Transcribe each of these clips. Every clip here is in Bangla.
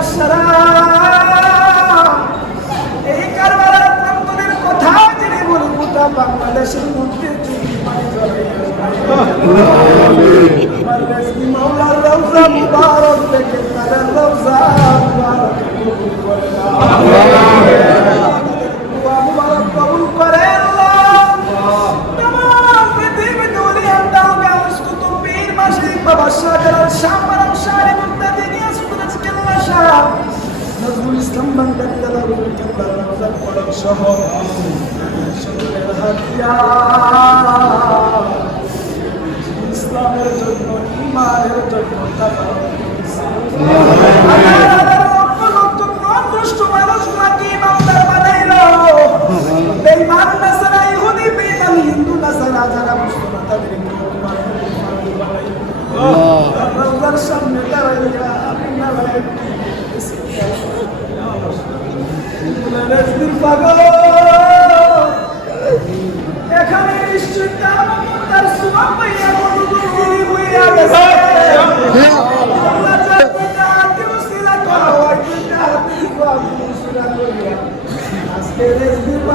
আমার সারা এই কারবালার প্রান্তরের কথা যিনি বলব তা বাংলাদেশের মধ্যে মাওলার রওজা মুবারক থেকে তাদের রওজা মুবারক কবুল করে দোয়া মুবারক কবুল করে বাবা সাহেব সামরাম সাহেব মুক্তি শাহ নজরুল ইসলাম বান্দার রওজার পলক সহ ইসলামের জন্য ইমানের জন্য এখানে নিশ্চয় তার সুমা পাইয়া কতগুলো হইয়া গেছে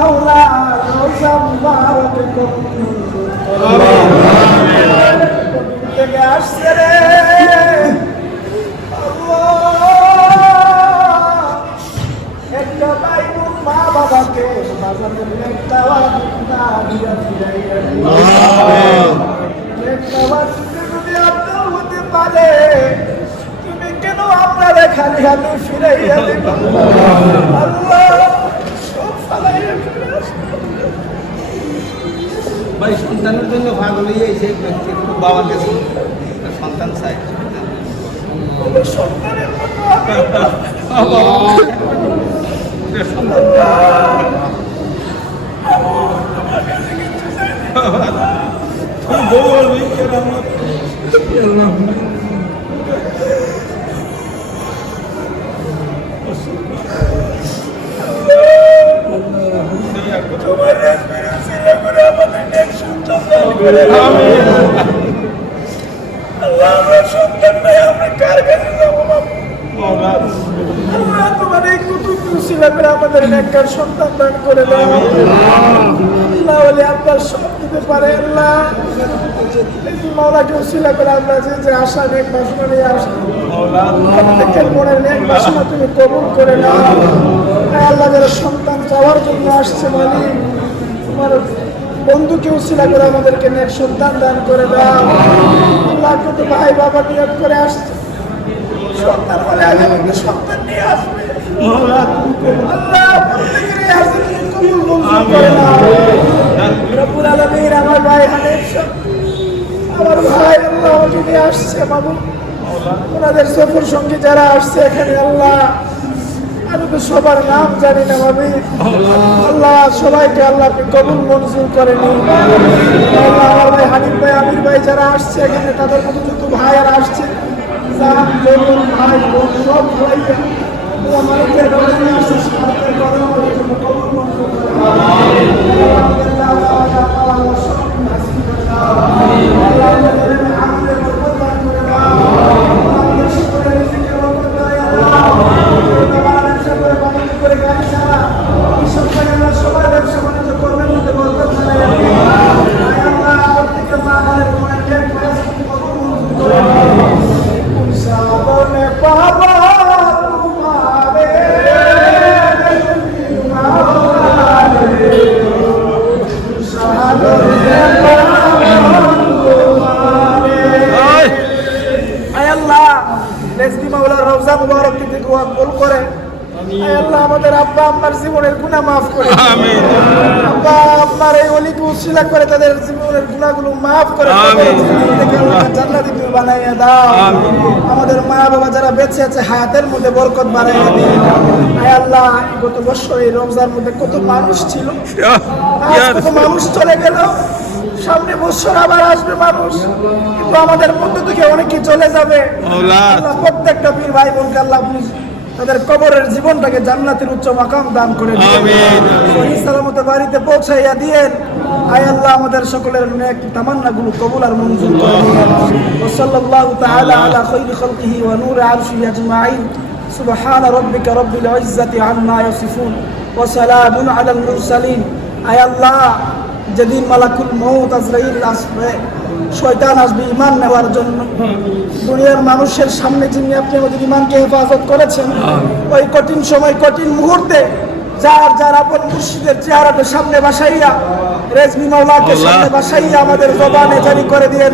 আল্লাহ। জান্নাতে একটা বাইকুল মা বাবাকে বাজারের একটা না দিয়া ফিরাইয়া একটা বাচ্চা যদি আপনার হতে পারে তুমি কেন আপনার খালি হাতে ফিরাইয়া দিবা? আল্লাহ সব ফালাইয়া ফিরে ভাই সন্তানের জন্য পাগল হয়ে সেই ব্যক্তি একটু বাবার কাছে সন্তান চাই। সন্তানের আমরা সন্তান নাই আমরা কার কাছে যাব? তোমার এই কুতুব করে আমাদের সন্তান দান করে দাও আপনার সব দিতে পারে আল্লাহ করে আমরা যে আশা নিয়ে নেক বাসনা তুমি করে নাও সন্তান জন্য আসছে মালিক, তোমার করে আমাদেরকে নেক সন্তান দান করে দাও। ভাই বাবা নিয়োগ করে আসছে। সন্তান বলে আগামীতে সন্তান নিয়ে আসবে। আমার ভাই আমার ভাই আল্লাহ আমাকে নিয়ে আসছে বাবু। ওনাদের সফর সঙ্গে যারা আসছে এখানে আল্লাহ। আমি তো সবার নাম জানি না ভাবি আল্লাহ সবাইকে আল্লাহ আপনি কবুল মঞ্জুর করেন আল্লাহ আমার ভাই হানিফ ভাই আমির ভাই যারা আসছে এখানে তাদের মতো যত ভাইয়ারা আসছে জান, বোন, ভাই বোন সব ভাইকে। আল্লাহ মালিকের ঘরে নিয়ে আসছে, আমাদের আব্বা আম্মার জীবনের গুনাহ maaf করে আব্বা আম্মার এই অলিকে উসিলা করে তাদের জীবনের গুনাহগুলো maaf করে কবরে জিন্দেগি থেকে আল্লাহ জান্নাতি তুমি বানাইয়া দাও। আমাদের মা বাবা যারা বেঁচে আছে হায়াতের মধ্যে বরকত বানাইয়া দিন। আয় আল্লাহ গত বছর এই রমজার মধ্যে কত মানুষ ছিল। কত মানুষ চলে গেল। সামনে বছর আবার আসবে মানুষ। কিন্তু আমাদের মধ্য থেকে অনেকে চলে যাবে। প্রত্যেকটা পীর ভাই বোনকে আল্লাহ তাদের কবরের জীবনটাকে জান্নাতের উচ্চ মাকাম দান করে সালামতে বাড়িতে পৌঁছাইয়া দিয়েন। আয় আল্লাহ আমাদের সকলের নেক তামান্নাগুলো কবুল আর মঞ্জুর করে দিন। ওসল্লাল্লাহু তাআলা আলা খাইরি খালকিহি ওয়া নূরি আরশিহি আজমাইন। সুবহান রাব্বিকা রব্বিল ইজ্জাতি আম্মা ইয়াসিফুন। ওয়া সালামুন আলাল মুরসালিন। আয় আল্লাহ যেদিন মালাকুল মৌত আজরাইল আসবে শয়তান আসবে ইমান নেওয়ার জন্য। দুনিয়ার মানুষের সামনে যিনি আপনি আমাদের ইমানকে হেফাজত করেছেন ওই কঠিন সময় কঠিন মুহূর্তে যার যার আপন মুর্শিদের চেহারাকে সামনে বাসাইয়া রেজমি মৌলাকে সামনে বাসাইয়া আমাদের জবানে জারি করে দিয়ে